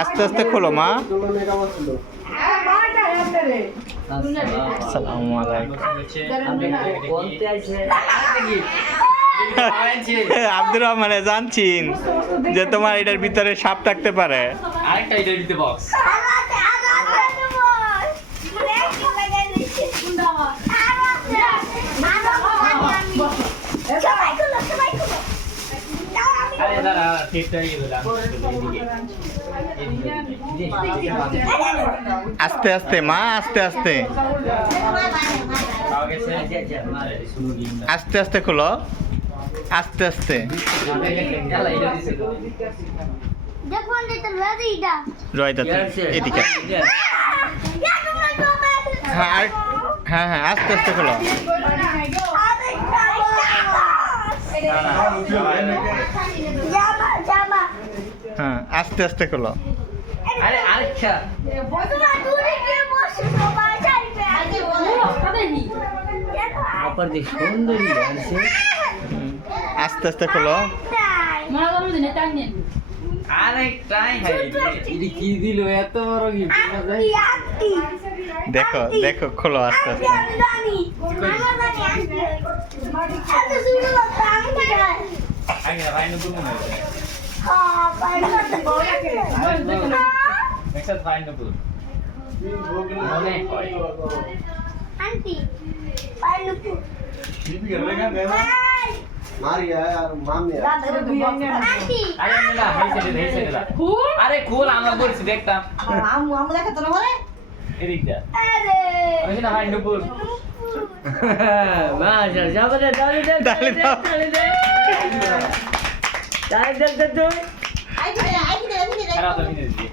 আস্তে আস্তে খোলো মা। আসসালামু আলাইকুম। আব্দুর রহমানে জানছেন যে তোমার এটার ভিতরে সাপ থাকতে পারে। আরেকটা এটার ভিতরে বক্স। আরে দাঁড়া ঠিকটা ইয়ে দিলাম আস্তে আস্তে মা, আস্তে আস্তে আস্তে আস্তে খোলো, আস্তে আস্তে। রয়টা এদিকে। হ্যাঁ হ্যাঁ হ্যাঁ, আস্তে আস্তে খোলো। হ্যাঁ আস্তে আস্তে খোলো। আরে আরেকটা আস্তে আস্তে খোলো। আরেকটাই এটা কি দিল এত বড় গিফট? দেখো দেখো, খোলো আস্তে আস্তে। আগে ভাই নতুন মনে হয়েছে একটা ভাই নতুন মনে হয় আন্টি পাইলুকু মারিয়া আর মামিয়া আন্টি আরে না হেই সেটা আরে খোল আমরা বলছি দেখতাম আমু দেখাতো না বলে এদিকটা আরে ওই না ভাই নতুন মাশা যাবে দে ডালে দাও। আইতে খারাপ তো নিয়ে দিই